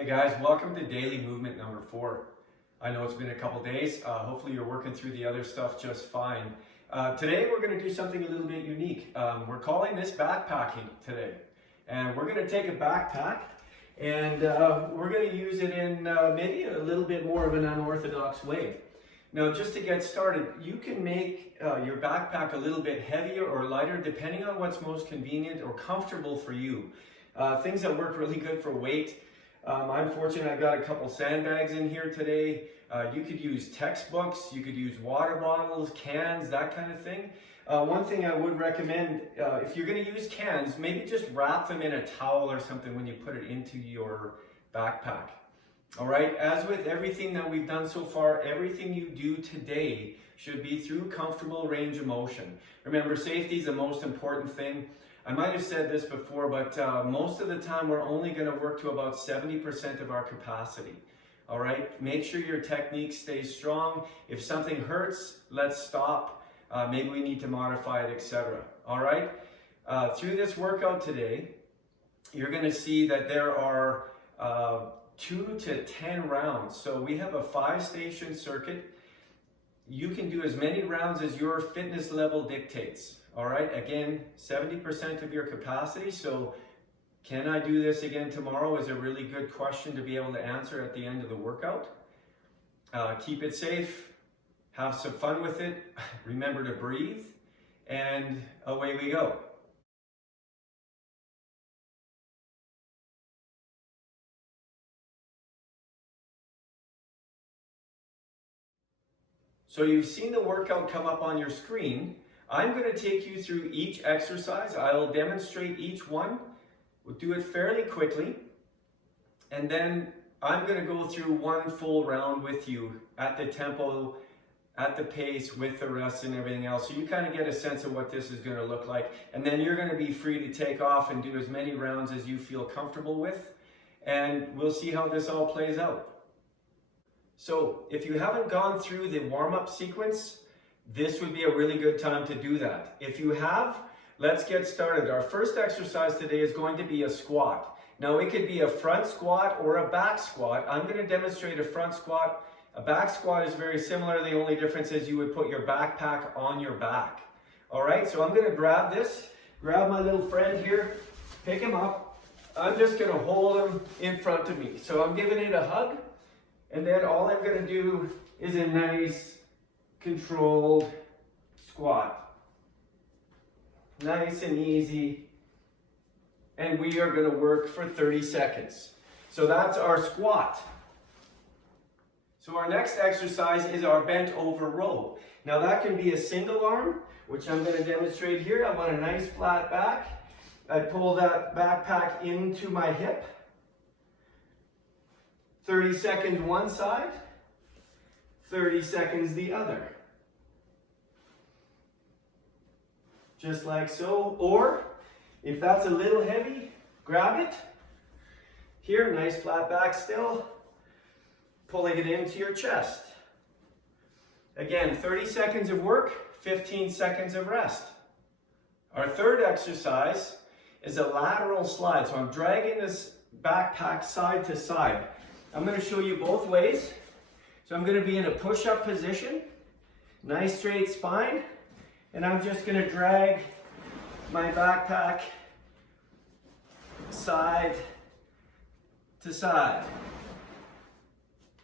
Hey guys, welcome to daily movement number 4. I know it's been a couple days. Hopefully you're working through the other stuff just fine. Today we're going to do something a little bit unique. We're calling this backpacking today. And we're going to take a backpack and we're going to use it in maybe a little bit more of an unorthodox way. Now, just to get started, you can make your backpack a little bit heavier or lighter depending on what's most convenient or comfortable for you. Things that work really good for weight. I'm fortunate I've got a couple sandbags in here today. You could use textbooks, you could use water bottles, cans, that kind of thing. One thing I would recommend, if you're going to use cans, maybe just wrap them in a towel or something when you put it into your backpack. All right, as with everything that we've done so far, everything you do today should be through comfortable range of motion. Remember, safety is the most important thing. I might have said this before, but most of the time we're only going to work to about 70% of our capacity. All right, make sure your technique stays strong. If something hurts, let's stop. Maybe we need to modify it, etc. All right, through this workout today, you're going to see that there are 2 to 10 rounds. So we have a 5-station circuit. You can do as many rounds as your fitness level dictates. All right, again, 70% of your capacity. So can I do this again tomorrow is a really good question to be able to answer at the end of the workout. Keep it safe, have some fun with it, remember to breathe, and away we go. So you've seen the workout come up on your screen. I'm going to take you through each exercise. I'll demonstrate each one. We'll do it fairly quickly. And then I'm going to go through one full round with you at the tempo, at the pace, with the rest and everything else. So you kind of get a sense of what this is going to look like. And then you're going to be free to take off and do as many rounds as you feel comfortable with. And we'll see how this all plays out. So if you haven't gone through the warm-up sequence, this would be a really good time to do that. If you have, let's get started. Our first exercise today is going to be a squat. Now it could be a front squat or a back squat. I'm going to demonstrate a front squat. A back squat is very similar. The only difference is you would put your backpack on your back. All right, so I'm going to grab my little friend here, pick him up. I'm just going to hold him in front of me. So I'm giving it a hug. And then all I'm going to do is a nice controlled squat. Nice and easy. And we are going to work for 30 seconds. So that's our squat. So our next exercise is our bent over row. Now that can be a single arm, which I'm going to demonstrate here. I want a nice flat back. I pull that backpack into my hip. 30 seconds one side, 30 seconds the other. Just like so. Or, if that's a little heavy, grab it. Here, nice flat back still. Pulling it into your chest. Again, 30 seconds of work, 15 seconds of rest. Our third exercise is a lateral slide. So I'm dragging this backpack side to side. I'm going to show you both ways. So I'm going to be in a push-up position, nice straight spine, and I'm just going to drag my backpack side to side.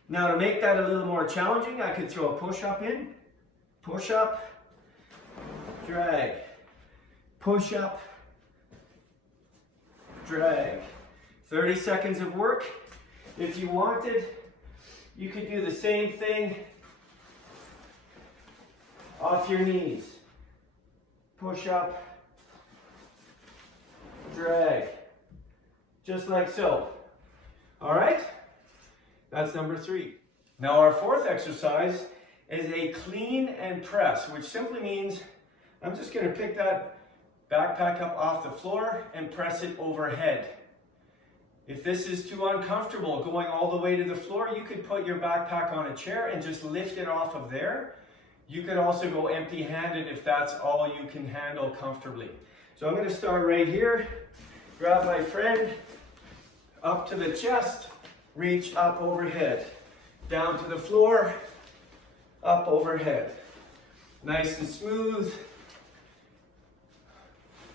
Now to make that a little more challenging, I could throw a push-up in, push-up, drag, push-up, drag. 30 seconds of work. If you wanted, you could do the same thing off your knees. Push up, drag, just like so. All right, that's number 3. Now our fourth exercise is a clean and press, which simply means I'm just going to pick that backpack up off the floor and press it overhead. If this is too uncomfortable going all the way to the floor, you could put your backpack on a chair and just lift it off of there. You could also go empty-handed if that's all you can handle comfortably. So I'm going to start right here, grab my friend up to the chest, reach up overhead, down to the floor, up overhead. Nice and smooth.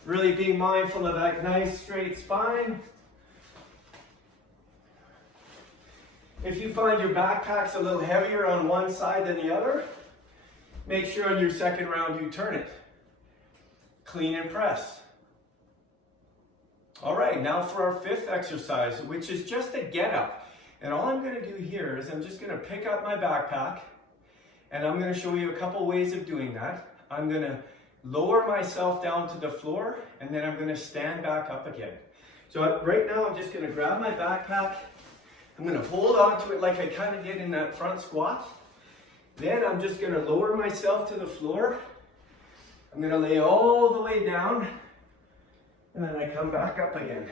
Really being mindful of that nice straight spine. If you find your backpack's a little heavier on one side than the other, make sure on your second round you turn it. Clean and press. All right, now for our fifth exercise, which is just a get up. And all I'm going to do here is I'm just going to pick up my backpack and I'm going to show you a couple ways of doing that. I'm going to lower myself down to the floor and then I'm going to stand back up again. So right now I'm just going to grab my backpack. I'm going to hold on to it like I kind of did in that front squat. Then I'm just going to lower myself to the floor. I'm going to lay all the way down and then I come back up again.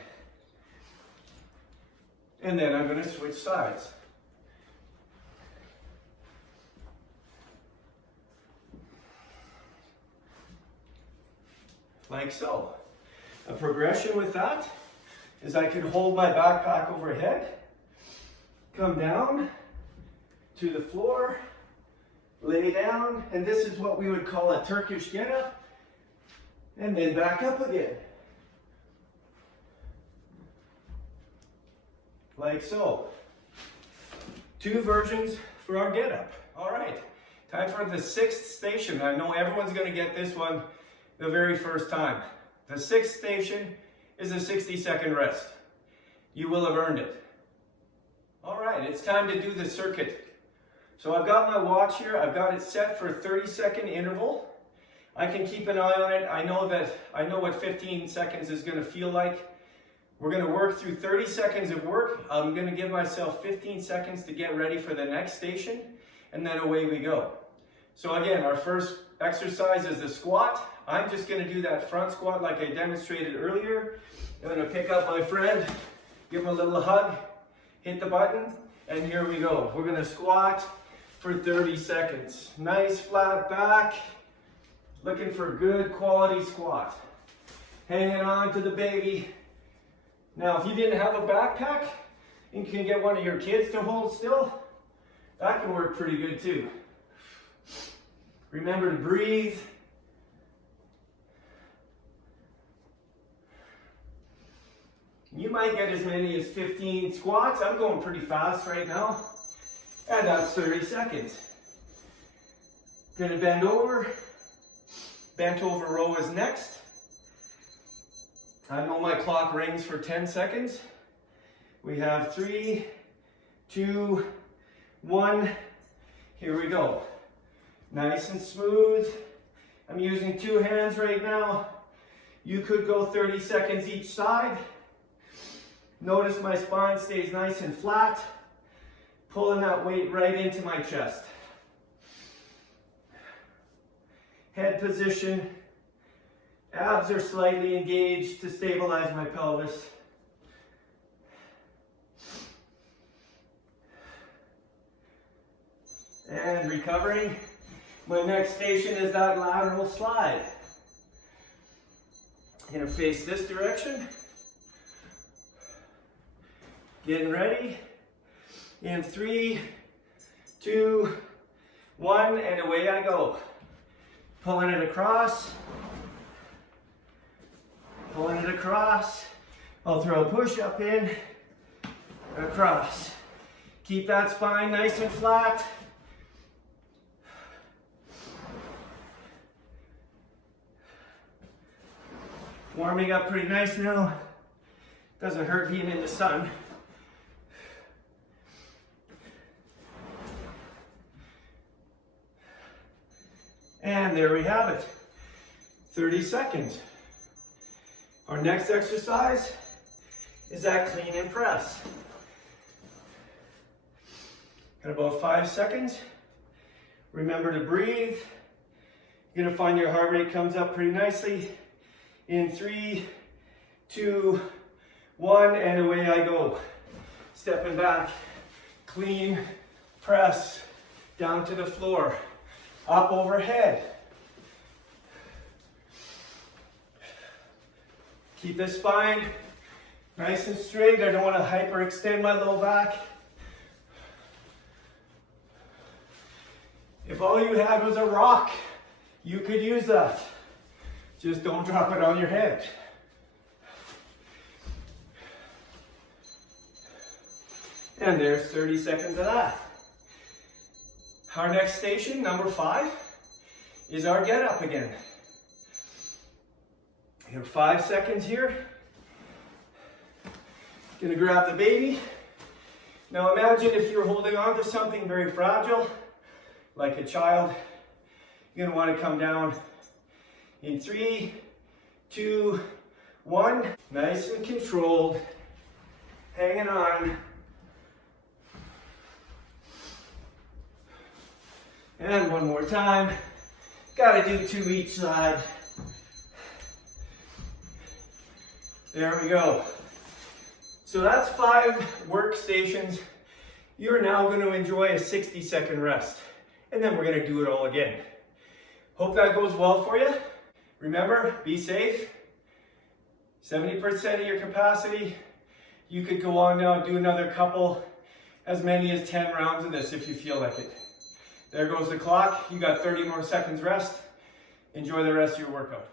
And then I'm going to switch sides. Like so. A progression with that is I can hold my backpack overhead, come down to the floor, lay down, and this is what we would call a Turkish get-up, and then back up again. Like so. Two versions for our get-up. All right, time for the sixth station. I know everyone's going to get this one the very first time. The sixth station is a 60-second rest. You will have earned it. All right, it's time to do the circuit. So I've got my watch here. I've got it set for a 30-second interval. I can keep an eye on it. I know what 15 seconds is going to feel like. We're going to work through 30 seconds of work. I'm going to give myself 15 seconds to get ready for the next station, and then away we go. So again, our first exercise is the squat. I'm just going to do that front squat like I demonstrated earlier. I'm going to pick up my friend, give him a little hug, hit the button, and here we go. We're going to squat for 30 seconds. Nice flat back, looking for a good quality squat. Hanging on to the baby. Now, if you didn't have a backpack and you can get one of your kids to hold still, that can work pretty good too. Remember to breathe. You might get as many as 15 squats. I'm going pretty fast right now. And that's 30 seconds. Gonna bend over. Bent over row is next. I know my clock rings for 10 seconds. We have 3, 2, 1. Here we go. Nice and smooth. I'm using 2 hands right now. You could go 30 seconds each side. Notice my spine stays nice and flat. Pulling that weight right into my chest. Head position. Abs are slightly engaged to stabilize my pelvis. And recovering. My next station is that lateral slide. I'm going to face this direction. Getting ready. In 3, 2, 1, and away I go. Pulling it across. Pulling it across. I'll throw a push-up in. Across. Keep that spine nice and flat. Warming up pretty nice now. Doesn't hurt being in the sun. And there we have it. 30 seconds. Our next exercise is that clean and press. Got about 5 seconds. Remember to breathe. You're gonna find your heart rate comes up pretty nicely. In 3, 2, 1, and away I go. Stepping back, clean, press, down to the floor, up overhead. Keep the spine nice and straight. I don't want to hyperextend my low back. If all you had was a rock, you could use that. Just don't drop it on your head. And there's 30 seconds of that. Our next station, number 5, is our get up again. You have 5 seconds here. Gonna grab the baby. Now imagine if you're holding on to something very fragile, like a child. You're gonna wanna come down in 3, 2, 1. Nice and controlled, hanging on. And one more time. Gotta do 2 each side. There we go. So that's 5 workstations. You're now going to enjoy a 60-second rest. And then we're going to do it all again. Hope that goes well for you. Remember, be safe. 70% of your capacity. You could go on now and do another couple, as many as 10 rounds of this if you feel like it. There goes the clock. You got 30 more seconds rest. Enjoy the rest of your workout.